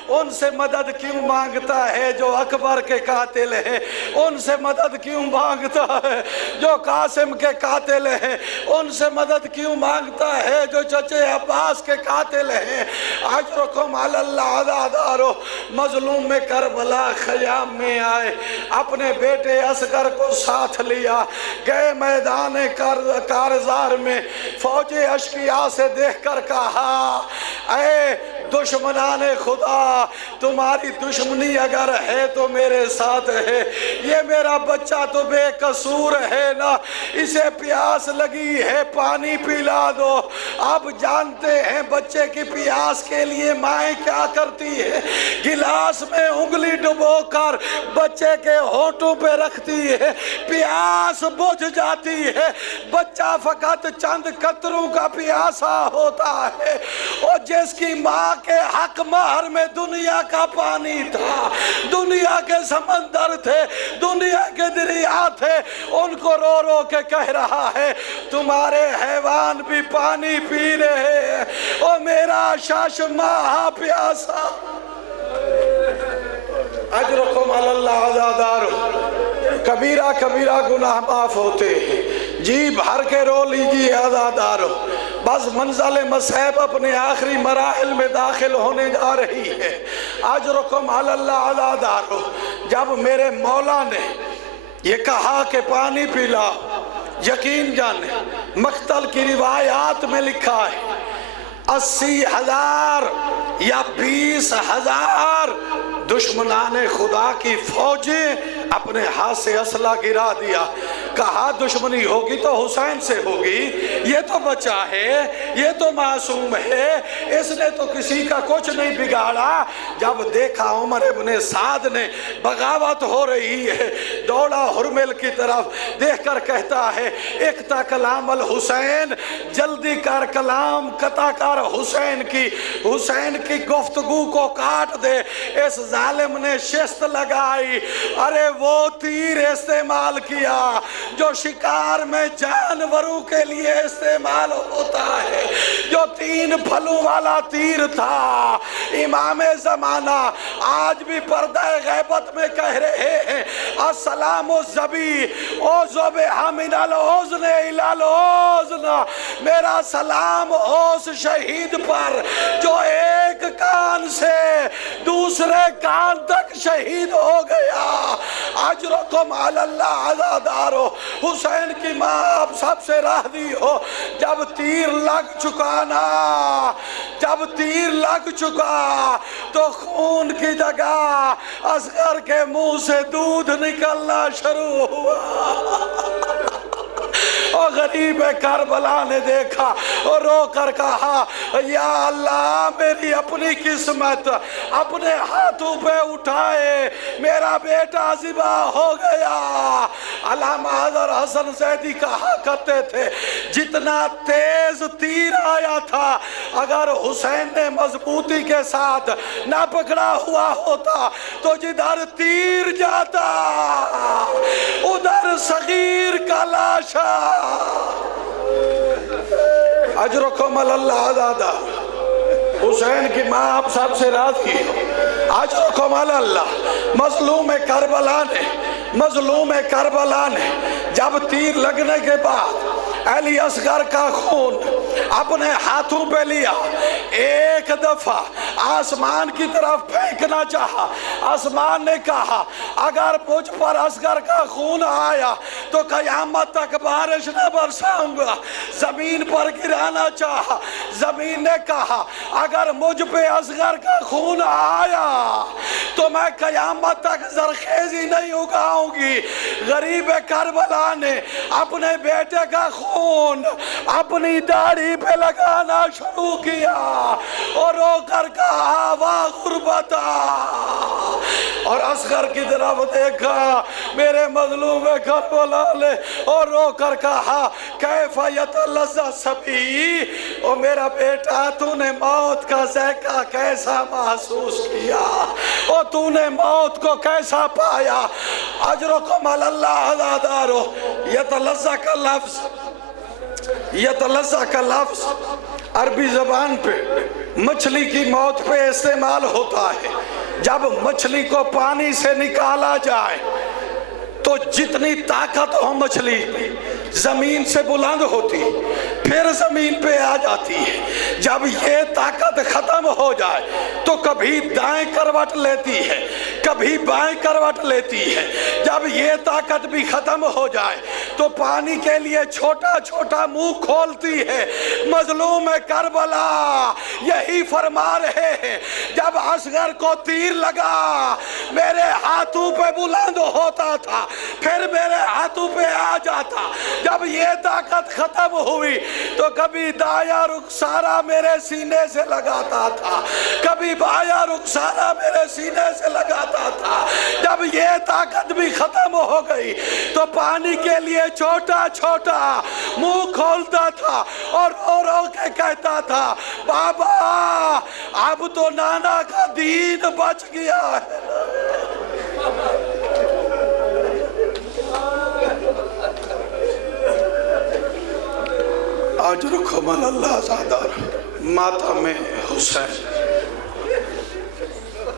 ان سے مدد کیوں مانگتا ہے جو اکبر کے قاتل ہیں، ان سے مدد کیوں مانگتا ہے جو قاسم کے قاتل ہیں، ان سے مدد کیوں مانگتا ہے جو چچے عباس کے قاتل ہیں۔ اجرکم علی اللہ عزادارو، مظلوم میں کربلا خیام میں آئے، اپنے بیٹے اصغر کو ساتھ لیا، گئے میدان کارزار میں، فوج اشقیاء سے دیکھ کر کہا، اے دشمنان خدا تمہاری دشمنی اگر ہے تو میرے ساتھ ہے، یہ میرا بچہ تو بے قصور ہے نا، اسے پیاس لگی ہے پانی پلا دو۔ آپ جانتے ہیں بچے کی پیاس کے لیے مائیں کیا کرتی ہے؟ گلاس میں انگلی ڈبو کر بچے کے ہونٹوں پہ رکھتی ہے، پیاس بجھ جاتی ہے، بچہ فقط چند قطروں کا پیاسا ہوتا ہے۔ اور جس کی ماں کے حق مہر میں دنیا کا پانی تھا، دنیا کے سمندر تھے، دنیا کے دریا تھے، ان کو رو رو کے کہہ رہا ہے تمہارے حیوان بھی پانی پی رہے ہیں اور میرا شاش ماہ پیاسا۔ اجرکم علی اللہ عزادارو، کبیرہ کبیرہ گناہ معاف ہوتے ہیں، جی بھر کے رو لیجیے عزادارو، بس منزل مصائب اپنے آخری مراحل میں داخل ہونے جا رہی ہے۔ اجرکم علی اللہ عزادارو، جب میرے مولا نے یہ کہا کہ پانی پلا، یقین جانے مقتل کی روایات میں لکھا ہے 80,000 یا 20,000 دشمنان خدا کی فوجیں اپنے ہاتھ سے اسلحہ گرا دیا، کہا دشمنی ہوگی تو حسین سے ہوگی، یہ تو بچہ ہے، یہ تو معصوم ہے، اس نے تو کسی کا کچھ نہیں بگاڑا۔ جب دیکھا عمر ابن سعد نے بغاوت ہو رہی ہے، دوڑا حرمل کی طرف، دیکھ کر کہتا ہے اقطع کلام الحسین، جلدی کر کلام قطع کر حسین کی گفتگو کو کاٹ دے۔ اس ظالم نے شست لگائی، ارے وہ تیر استعمال کیا جو شکار میں جانوروں کے لیے استعمال ہوتا ہے، جو 3 پھلوں والا تیر تھا۔ امام زمانہ آج بھی پردہ غیبت میں کہہ رہے ہیں السلام الزبی اوزو بہا من العزن الى العزن، میرا سلام اس شہید پر جو ایک کان سے دوسرے کان تک شہید ہو گیا۔ اجرکم علی اللہ عزادارو، حسین کی ماں آپ سب سے راضی ہو، جب تیر لگ چکا نا، جب تیر لگ چکا تو خون کی جگہ اصغر کے منہ سے دودھ نکلنا شروع ہوا۔ اور غریب کربلا نے دیکھا اور رو کر کہا یا اللہ میری اپنی قسمت اپنے ہاتھوں پہ اٹھائے، میرا بیٹا ذبح ہو گیا۔ علامہ حضرت حسن زیدی کہا کرتے تھے جتنا تیز تیر آیا تھا، اگر حسین نے مضبوطی کے ساتھ نہ پکڑا ہوا ہوتا تو جدھر تیر جاتا ادھر صغیر کا لاشا۔ اجرکم علی اللہ عزادہ، حسین کی ماں آپ سب سے راضی ہو، اجرکم علی اللہ۔ مظلوم کربلا نے جب تیر لگنے کے بعد علی اصغر کا خون اپنے ہاتھوں پہ لیا، ایک دفعہ آسمان کی طرف پھینکنا چاہا، آسمان نے کہا اگر مجھ پر اصغر کا خون آیا تو قیامت تک بارش نہ برساؤں گا۔ زمین پر گرانا چاہا، زمین نے کہا اگر مجھ پہ اصغر کا خون آیا تو میں قیامت تک زرخیزی نہیں اگاؤں گی۔ غریب کربلا نے اپنے بیٹے کا خون اپنی داڑھی پہ لگانا شروع کیا اور رو کر کہا واہ غربتا، اور اصغر کی طرف دیکھا میرے مظلوم کربلا نے اور رو کر کہا کیف یتلذذ صبی، او میرا بیٹا تو نے موت کا ذائقہ کیسا محسوس کیا، اور تو نے موت کو کیسا پایا۔ اجرکم علی اللہ عزادارو، یتلذذ کا لفظ عربی زبان پہ مچھلی کی موت پہ استعمال ہوتا ہے۔ جب مچھلی کو پانی سے نکالا جائے تو جتنی طاقت ہو مچھلی زمین سے بلند ہوتی پھر زمین پہ آ جاتی ہے، جب یہ طاقت ختم ہو جائے تو کبھی دائیں کروٹ لیتی ہے کبھی بائیں کروٹ لیتی ہے، جب یہ طاقت بھی ختم ہو جائے تو پانی کے لیے چھوٹا چھوٹا منہ کھولتی ہے۔ مظلوم کربلا یہی فرما رہے ہیں، جب اصغر کو تیر لگا میرے ہاتھوں پہ بلند ہوتا تھا، پھر میرے ہاتھوں پہ آ جاتا۔ جب یہ طاقت ختم ہوئی تو کبھی دایا رخسارا میرے سینے سے لگاتا تھا، کبھی بایا رخسارا میرے سینے سے لگاتا تھا۔ جب یہ طاقت بھی ختم ہو گئی تو پانی کے لیے چھوٹا چھوٹا منہ کھولتا تھا اور رو رو کے کہتا تھا، بابا اب تو نانا کا دین بچ گیا ہے۔ آج رکھو من اللہ زادار ماتم حسین